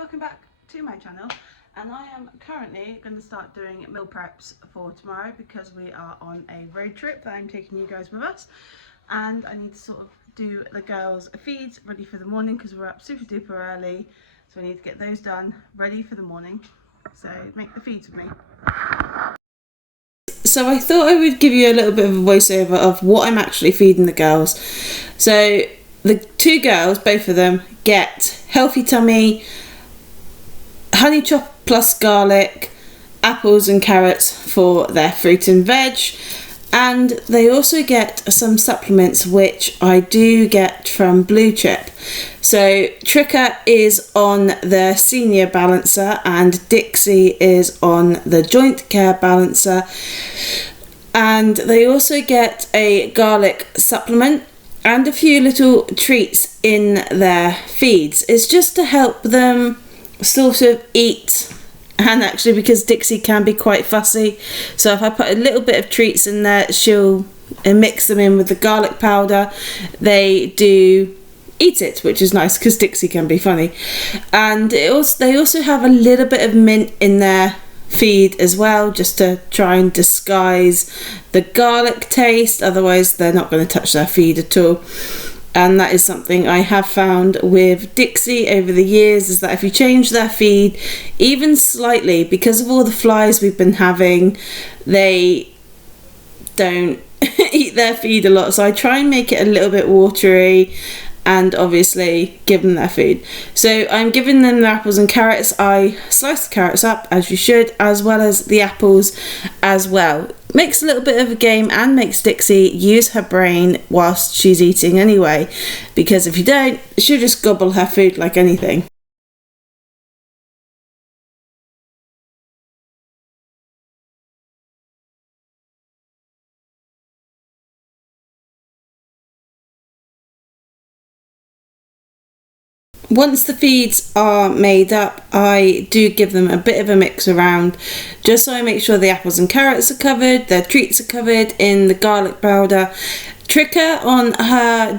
welcome back to my channel, and I am currently going to start doing meal preps for tomorrow because we are on a road trip that I'm taking you guys with us, and I need to sort of do the girls' feeds ready for the morning because we're up super duper early, so I need to get those done ready for the morning. So make the feeds with me. So I thought I would give you a little bit of a voiceover of what I'm actually feeding the girls. So the two girls, both of them, get Healthy Tummy, honey chop plus garlic, apples and carrots for their fruit and veg, and they also get some supplements which I do get from Blue Chip. So Tricker is on the senior balancer and Dixie is on the joint care balancer, and they also get a garlic supplement and a few little treats in their feeds. It's just to help them sort of eat, and actually because Dixie can be quite fussy, so if I put a little bit of treats in there, she'll mix them in with the garlic powder. They do eat it, which is nice because Dixie can be funny. And they also have a little bit of mint in their feed as well, just to try and disguise the garlic taste, otherwise they're not going to touch their feed at all. And that is something I have found with Dixie over the years, is that if you change their feed even slightly, because of all the flies we've been having, they don't eat their feed a lot. So I try and make it a little bit watery and obviously give them their food. So I'm giving them the apples and carrots. I slice the carrots up as you should, as well as the apples as well. Makes a little bit of a game and makes Dixie use her brain whilst she's eating anyway, because if you don't, she'll just gobble her food like anything. Once the feeds are made up, I do give them a bit of a mix around, just so I make sure the apples and carrots are covered, their treats are covered in the garlic powder. Tricker on her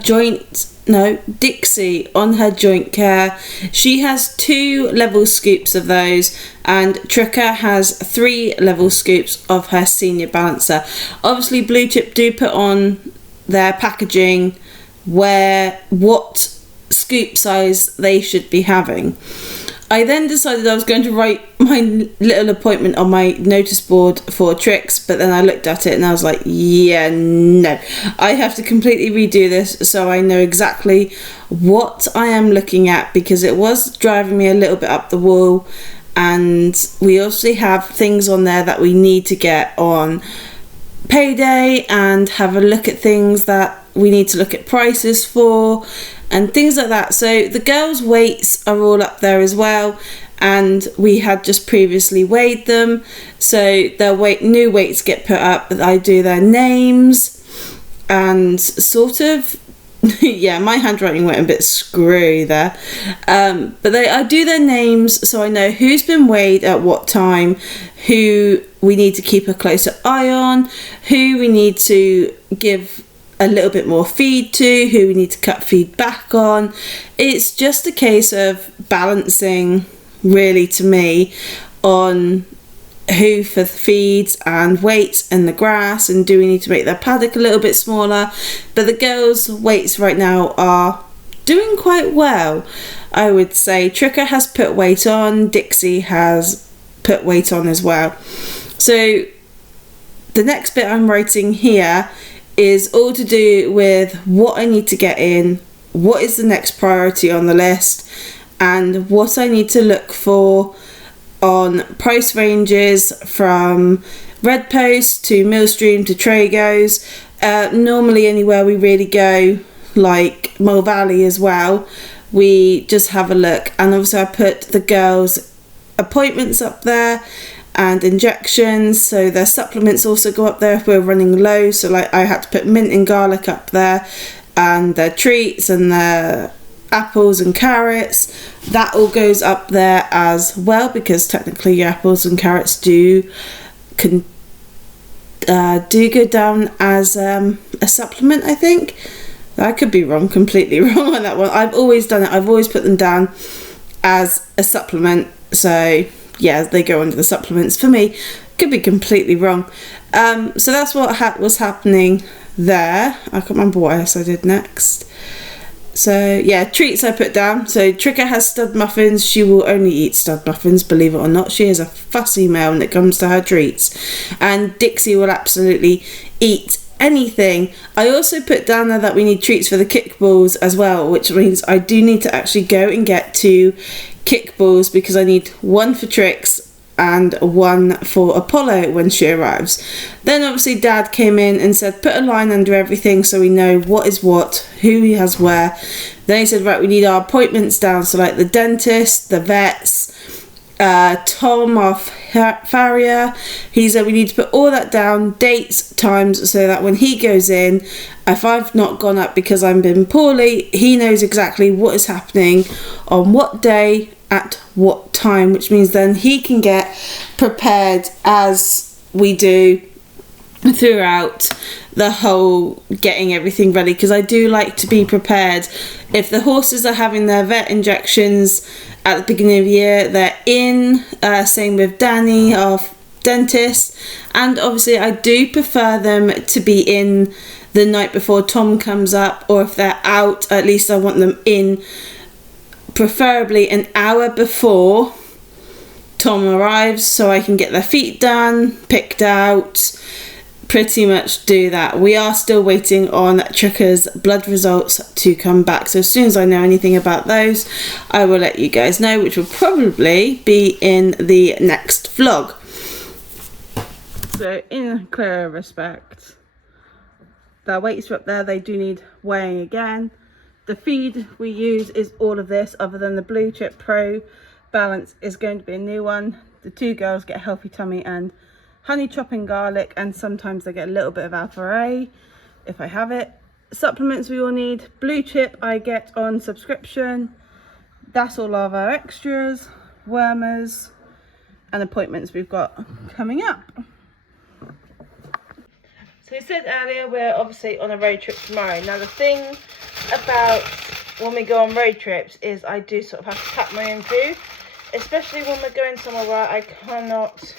Dixie on her joint care, she has 2 level scoops of those, and Tricker has 3 level scoops of her senior balancer. Obviously Blue Chip do put on their packaging what scoop size they should be having. I then decided I was going to write my little appointment on my notice board for Tricks, but then I looked at it and I was like, yeah, no, I have to completely redo this so I know exactly what I am looking at, because it was driving me a little bit up the wall. And we also have things on there that we need to get on payday and have a look at things that we need to look at prices for and things like that. So the girls' weights are all up there as well, and we had just previously weighed them, so their new weights get put up. I do their names and sort of yeah, my handwriting went a bit screwy there, but I do their names so I know who's been weighed at what time, who we need to keep a closer eye on, who we need to give a little bit more feed to, who we need to cut feed back on. It's just a case of balancing, really, to me, on who for the feeds and weights and the grass, and do we need to make their paddock a little bit smaller. But the girls' weights right now are doing quite well, I would say. Tricker has put weight on, Dixie has put weight on as well. So the next bit I'm writing here is all to do with what I need to get in, what is the next priority on the list, and what I need to look for on price ranges from Red Post to Millstream to Tragos. Normally anywhere we really go, like Mole Valley as well, we just have a look. And also I put the girls' appointments up there and injections, so their supplements also go up there if we're running low. So like I had to put mint and garlic up there, and their treats and their apples and carrots, that all goes up there as well, because technically your apples and carrots do go down as a supplement, I think. I could be wrong, completely wrong on that one. I've always done it, I've always put them down as a supplement. So yeah, they go under the supplements for me. Could be completely wrong. So that's what was happening there. I can't remember what else I did next. So yeah, treats I put down. So Tricker has stud muffins. She will only eat stud muffins, believe it or not. She is a fussy male when it comes to her treats. And Dixie will absolutely eat anything. I also put down there that we need treats for the kickballs as well, which means I do need to actually go and get 2 kickballs, because I need 1 for Trix and 1 for Apollo when she arrives. Then obviously Dad came in and said put a line under everything so we know what is what, who he has where. Then he said, right, we need our appointments down, so like the dentist, the vets, Tom, our farrier. He said we need to put all that down, dates, times, so that when he goes in, if I've not gone up because I've been poorly, he knows exactly what is happening on what day at what time, which means then he can get prepared as we do throughout the whole getting everything ready, because I do like to be prepared. If the horses are having their vet injections at the beginning of the year, they're in, same with Danny, our dentist, and obviously I do prefer them to be in the night before Tom comes up, or if they're out, at least I want them in preferably an hour before Tom arrives, so I can get their feet done, picked out, pretty much do that. We are still waiting on Tricker's blood results to come back, so as soon as I know anything about those, I will let you guys know, which will probably be in the next vlog. So in clear respect, their weights are up there, they do need weighing again. The feed we use is all of this, other than the Blue Chip Pro Balance is going to be a new one. The 2 girls get Healthy Tummy and honey chopping garlic, and sometimes they get a little bit of Alpha A if I have it. Supplements we all need. Blue Chip I get on subscription. That's all of our extras, wormers, and appointments we've got coming up. So we said earlier we're obviously on a road trip tomorrow. Now the thing about when we go on road trips is I do sort of have to pack my own food, especially when we're going somewhere where I cannot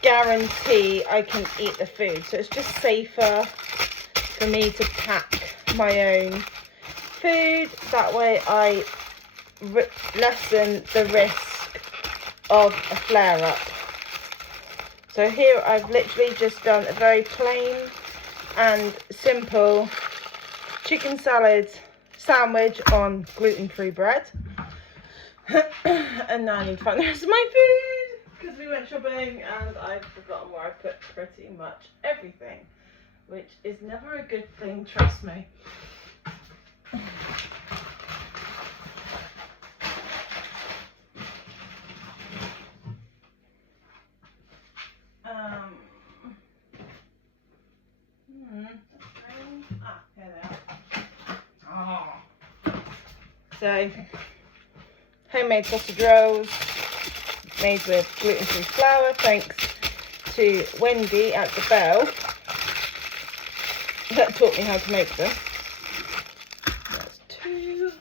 guarantee I can eat the food. So it's just safer for me to pack my own food. That way I lessen the risk of a flare-up. So here I've literally just done a very plain and simple chicken salad sandwich on gluten-free bread. And now I need to find the rest of my food, because we went shopping and I've forgotten where I put pretty much everything, which is never a good thing, trust me. Here they are. So, homemade sausage rolls made with gluten-free flour, thanks to Wendy at the Bell that taught me how to make them. That's 2.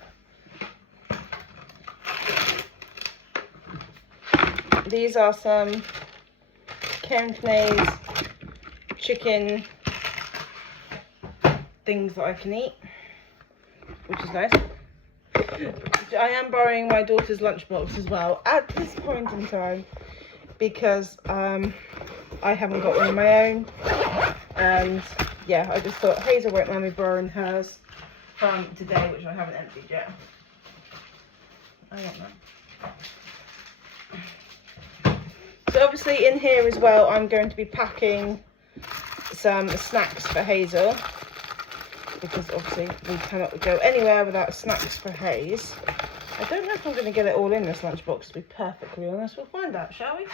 These are some Kempney's chicken things that I can eat, which is nice. I am borrowing my daughter's lunchbox as well at this point in time, because I haven't got one of my own, and yeah, I just thought Hazel won't let me borrow hers from today, which I haven't emptied yet. I don't know. So obviously in here as well, I'm going to be packing some snacks for Hazel, because obviously we cannot go anywhere without snacks for Hayes. I don't know if I'm going to get it all in this lunchbox, to be perfectly honest. We'll find out, shall we?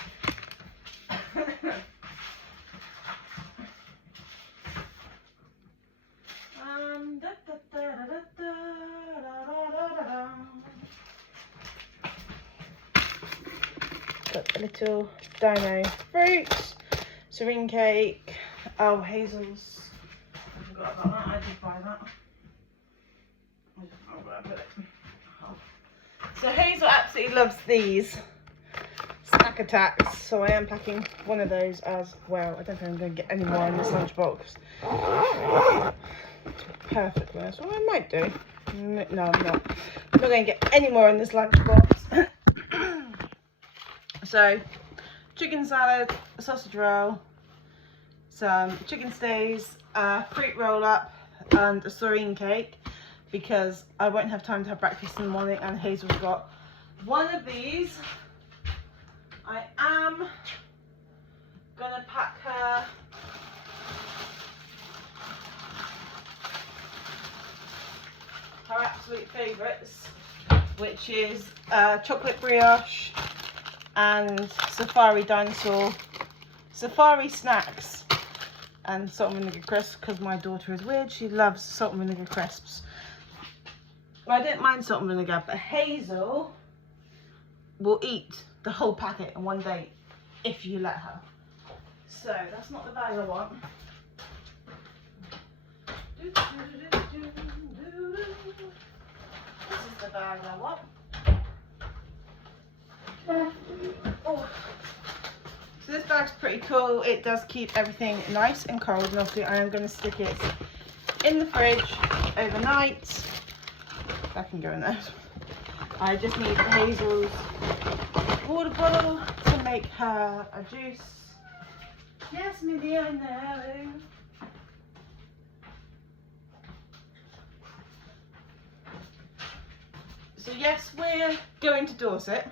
Got a little dino fruit, serene cake. Oh, Hazel's. I forgot about that. I did buy that. I just don't know where I put it. Oh. So Hazel absolutely loves these snack attacks, so I am packing one of those as well. I don't think I'm going to get any more in this lunchbox. It's perfect for this. Well, I might do. No, I'm not. I'm not going to get any more in this lunchbox. So, chicken salad, a sausage roll, some chicken stays, a fruit roll up, and a serene cake, because I won't have time to have breakfast in the morning, and Hazel's got one of these. I am gonna pack her absolute favourites, which is chocolate brioche and safari dinosaur, safari snacks, and salt and vinegar crisps, because my daughter is weird, she loves salt and vinegar crisps. I don't mind salt and vinegar, but Hazel will eat the whole packet in one day if you let her. So that's not the bag I want. This is the bag I want. Oh. So this bag's pretty cool. It does keep everything nice and cold, and obviously I am going to stick it in the fridge overnight. That can go in there. I just need Hazel's water bottle to make her a juice. Yes, Minnie, I know. So yes, we're going to Dorset.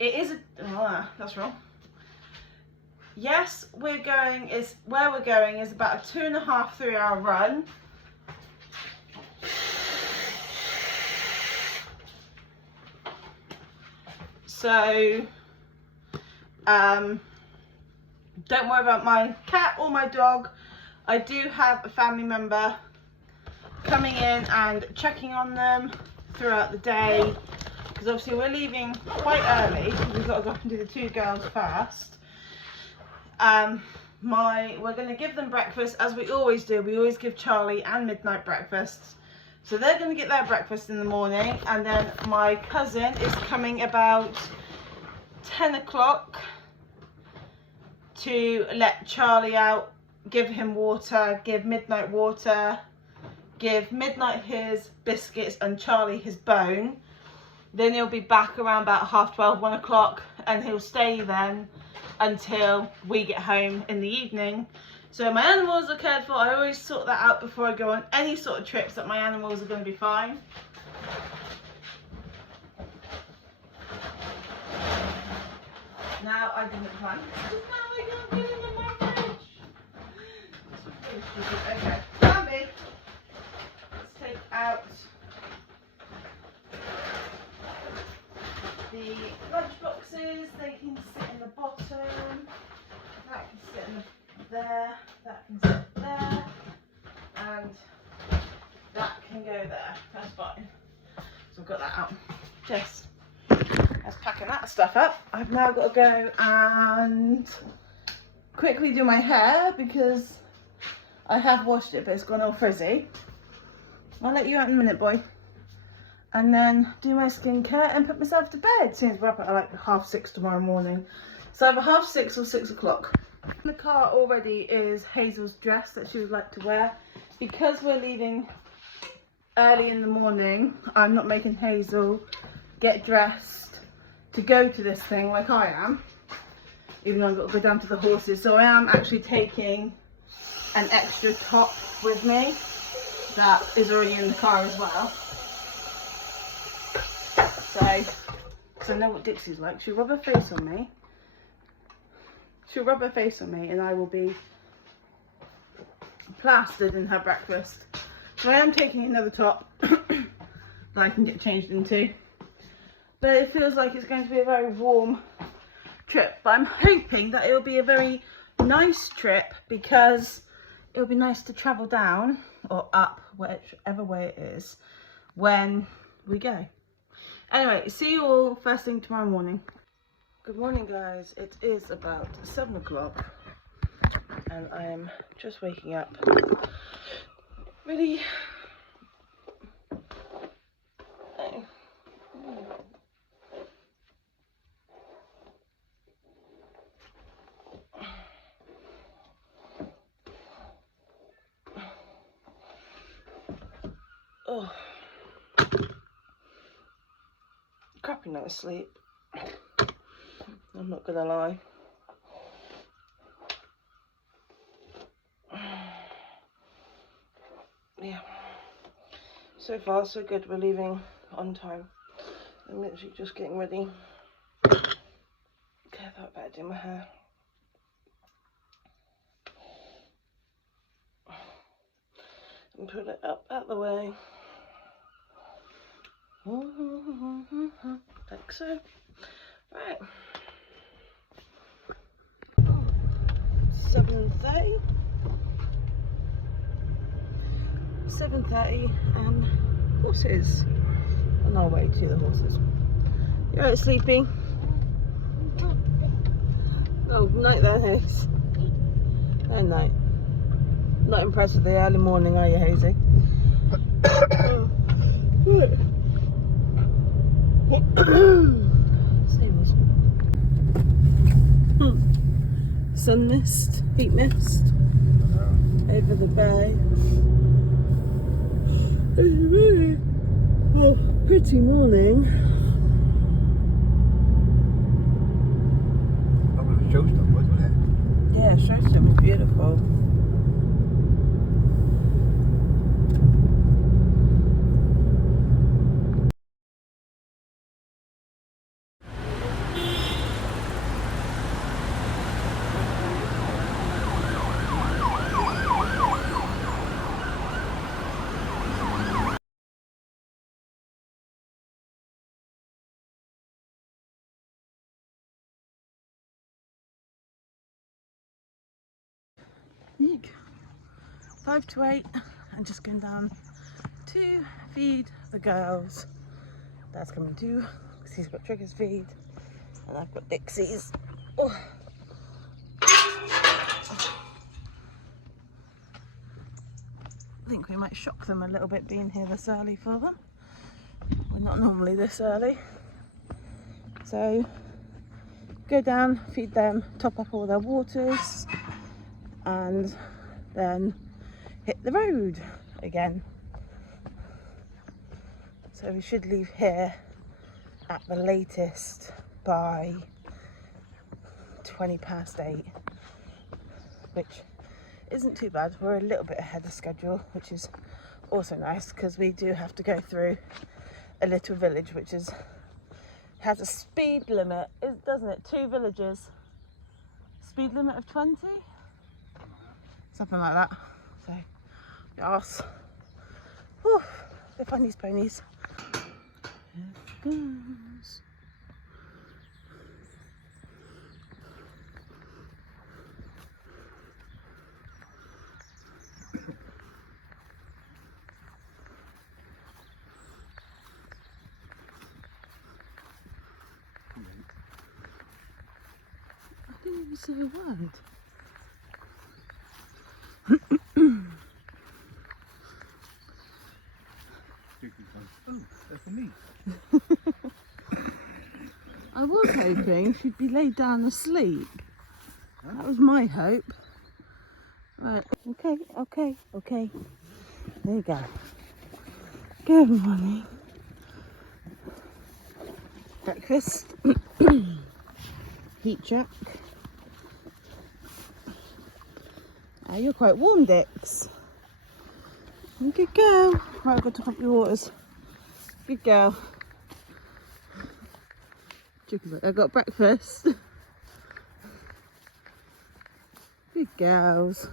It is a, oh, that's wrong. Yes, where we're going is about a 2.5 to 3 hour run. So, don't worry about my cat or my dog. I do have a family member coming in and checking on them throughout the day, because obviously we're leaving quite early. We've got to go and do the 2 girls first. We're going to give them breakfast, as we always do. We always give Charlie and midnight breakfasts. So they're going to get their breakfast in the morning, and then my cousin is coming about 10 o'clock to let Charlie out, give him water, give Midnight water, give Midnight his biscuits and Charlie his bone. Then he'll be back around about 12:30, 1 o'clock, and he'll stay then until we get home in the evening. So my animals are cared for. I always sort that out before I go on any sort of trips, that my animals are going to be fine. Now I didn't plan. Now I can't get it in my fridge. Okay, Bambi. Let's take out the lunch boxes. They can sit in the bottom. That can sit in there. That can sit there. And that can go there. That's fine. So I've got that out. Just as packing that stuff up, I've now got to go and quickly do my hair, because I have washed it but it's gone all frizzy. I'll let you out in a minute, boy. And then do my skincare and put myself to bed. Seems we're up at like 6:30 tomorrow morning. So either 6:30 or 6 o'clock. In the car already is Hazel's dress that she would like to wear. Because we're leaving early in the morning, I'm not making Hazel get dressed to go to this thing like I am, even though I've got to go down to the horses. So I am actually taking an extra top with me that is already in the car as well. So, because I know what Dixie's like, she'll rub her face on me. She'll rub her face on me and I will be plastered in her breakfast. So I am taking another top that I can get changed into. But it feels like it's going to be a very warm trip. But I'm hoping that it'll be a very nice trip, because it'll be nice to travel down or up, whichever way it is, when we go. Anyway, see you all first thing tomorrow morning. Good morning, guys. It is about 7 o'clock and I am just waking up. Really Oh, crappy night's sleep. I'm not gonna lie. Yeah. So far, so good. We're leaving on time. I'm literally just getting ready. Okay, I thought I'd better do my hair. And put it up out the way. Like so. Right. 7:30. 7:30 and horses. On our way to the horses. You alright, sleepy? Oh, night there, Haze. Oh, night. Not impressed with the early morning, are you, Hazy? Sun mist, heat mist over the bay. Well, pretty morning. That was a showstopper, wasn't it? Yeah, Showstone was beautiful. Eek. 5 to 8. I'm just going down to feed the girls. Dad's coming too, because he's got Trigger's feed, and I've got Dixie's. Oh. I think we might shock them a little bit being here this early for them. We're not normally this early. So, go down, feed them, top up all their waters, and then hit the road again. So we should leave here at the latest by 8:20, which isn't too bad. We're a little bit ahead of schedule, which is also nice because we do have to go through a little village which has a speed limit, doesn't it? 2 villages, speed limit of 20, something like that. So yes, whew, go find these ponies. Here it goes. I didn't even say a word. Oh, that's for me. I was hoping she'd be laid down asleep. Huh? That was my hope. Right, okay. There you go. Good morning. Breakfast. Heat check. You're quite warm, Dix. Good girl. Right, I've got to pump your waters. Good girl. Chicken's like, I got breakfast. Good girls.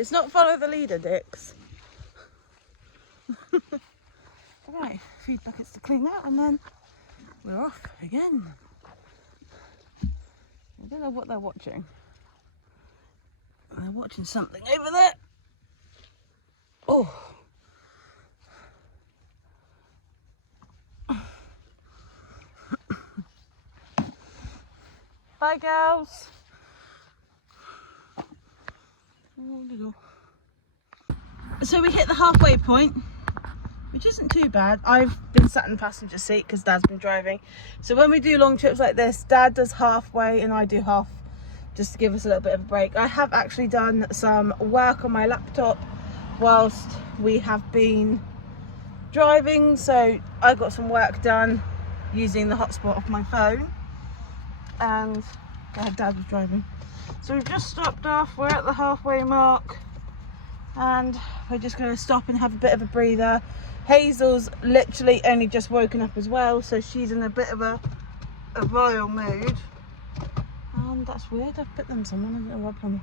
It's not follow the leader, Dix. Right, feed buckets to clean out and then we're off again. I don't know what they're watching. They're watching something over there. Oh. Bye, girls. So we hit the halfway point, which isn't too bad. I've been sat in the passenger seat because Dad's been driving. So when we do long trips like this, Dad does halfway and I do half, just to give us a little bit of a break. I have actually done some work on my laptop whilst we have been driving, so I got some work done using the hotspot of my phone, and Dad was driving. So we've just stopped off, we're at the halfway mark, and we're just going to stop and have a bit of a breather. Hazel's literally only just woken up as well, so she's in a bit of a vile mood. And that's weird, I've put them somewhere, I don't know what I'm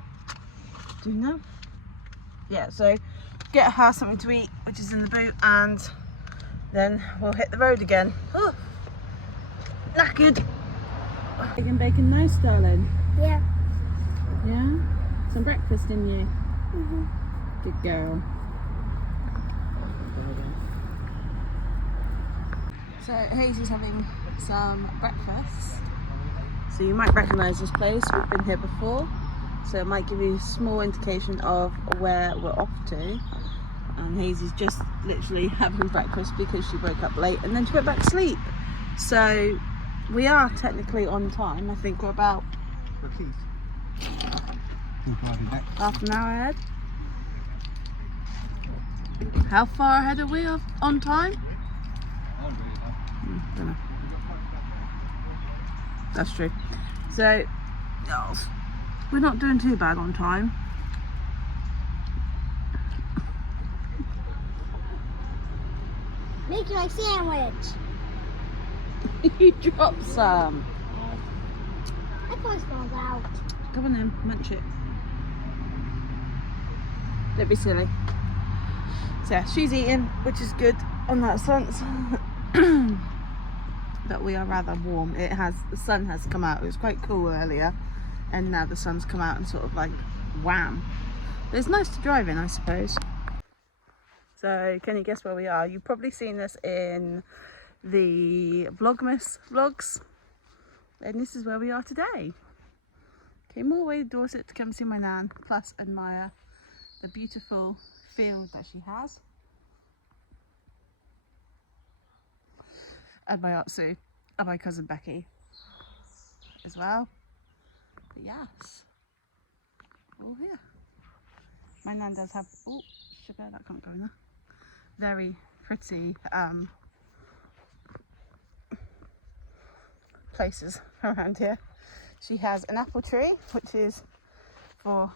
doing now. Yeah, so get her something to eat, which is in the boot, and then we'll hit the road again. Oh, knackered. Egg and bacon nice, darling? Yeah. Yeah? Some breakfast in you? Mm-hmm. Good girl. So Hazel's having some breakfast. So you might recognise this place, we've been here before. So it might give you a small indication of where we're off to. And Hazel's just literally having breakfast because she woke up late and then she went back to sleep. So we are technically on time. I think we're about half an hour ahead. How far ahead are we on time? Don't know. That's true. So we're not doing too bad on time. Making my sandwich. You dropped some. My voice falls out. Come on then, munch it. Don't be silly. So yeah, she's eating, which is good on that sense. But we are rather warm. The sun has come out. It was quite cool earlier, and now the sun's come out and sort of like wham. But it's nice to drive in, I suppose. So can you guess where we are? You've probably seen this in the Vlogmas vlogs, and this is where we are today. Came all the way to Dorset to come see my nan, plus admire the beautiful field that she has. And my Aunt Sue and my cousin Becky as well. But yes, all here. My nan does have, oh sugar, that can't go in there. Very pretty places around here. She has an apple tree, which is for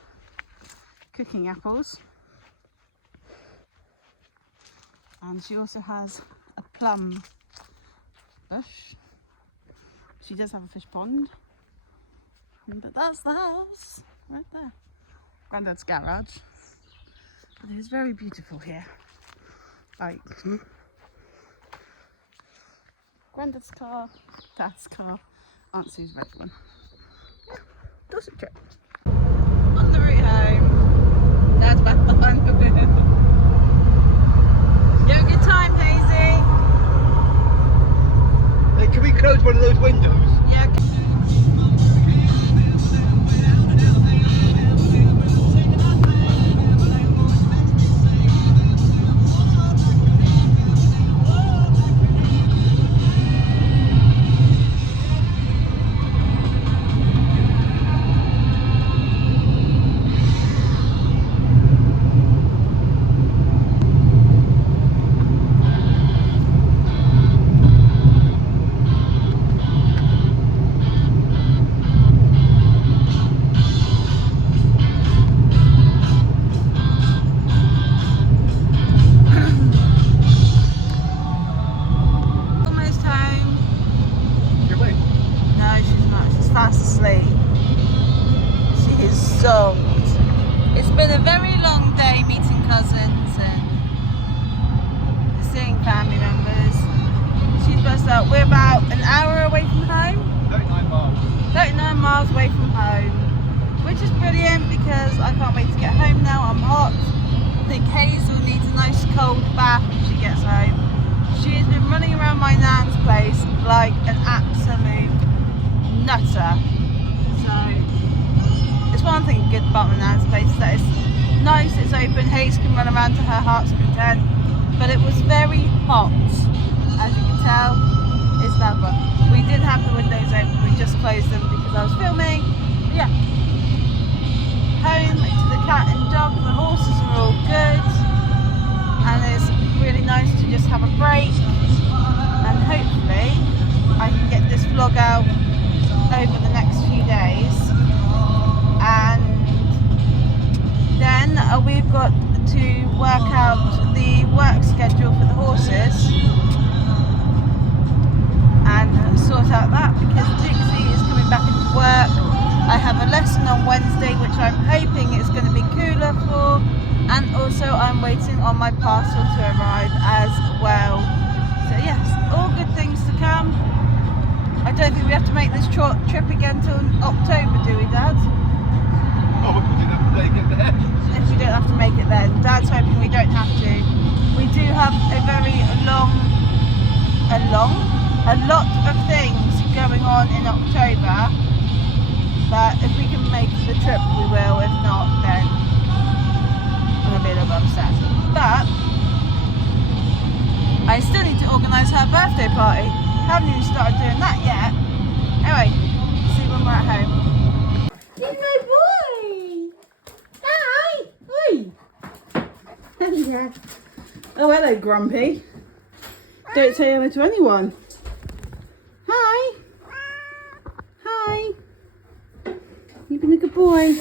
cooking apples. And she also has a plum bush. She does have a fish pond. But that's the house right there. Grandad's garage. But it is very beautiful here. Like Grandad's car, Dad's car, Aunt Sue's red one. Yeah, Dorset trip. On the route home, Dad's back behind the wheel. You have a good time, Hazy? Hey, can we close one of those windows? Yeah. It's been a very long day meeting cousins and seeing family members. She's burst out. We're about an hour away from home. 39 miles. 39 miles away from home, which is brilliant because I can't wait to get home now. I'm hot. I think Hazel needs a nice cold bath when she gets home. She has been running around my nan's place like an absolute nutter. So it's one thing good about my nan's place, that it's nice, it's open, Hayes can run around to her heart's content, but it was very hot, as you can tell. It's never. We did have the windows open, we just closed them because I was filming. But yeah, home to the cat and dog, the horses are all good, and it's really nice nice to just have a break, and hopefully I can get this vlog out over the next few days, and then we've got to work out the work schedule for the horses and sort out that, because Dixie is coming back into work. I have a lesson on Wednesday which I'm hoping it's going to be cooler for, and also I'm waiting on my parcel to arrive as well. So yes, all good things to come. I don't think we have to make this trip again till October, do we, Dad? Oh, we didn't have to take it there. If we don't have to make it then. Dad's hoping we don't have to. We do have a very a lot of things going on in October, but if we can make the trip we will, if not then I'm going to be a little bit upset. But I still need to organise her birthday party. Haven't even started doing that yet. Anyway, see when we're at home. He's my boy! Hi! Oi! Hello. Oh, hello, Grumpy. Don't say hello to anyone. Hi. Hi. You've been a good boy.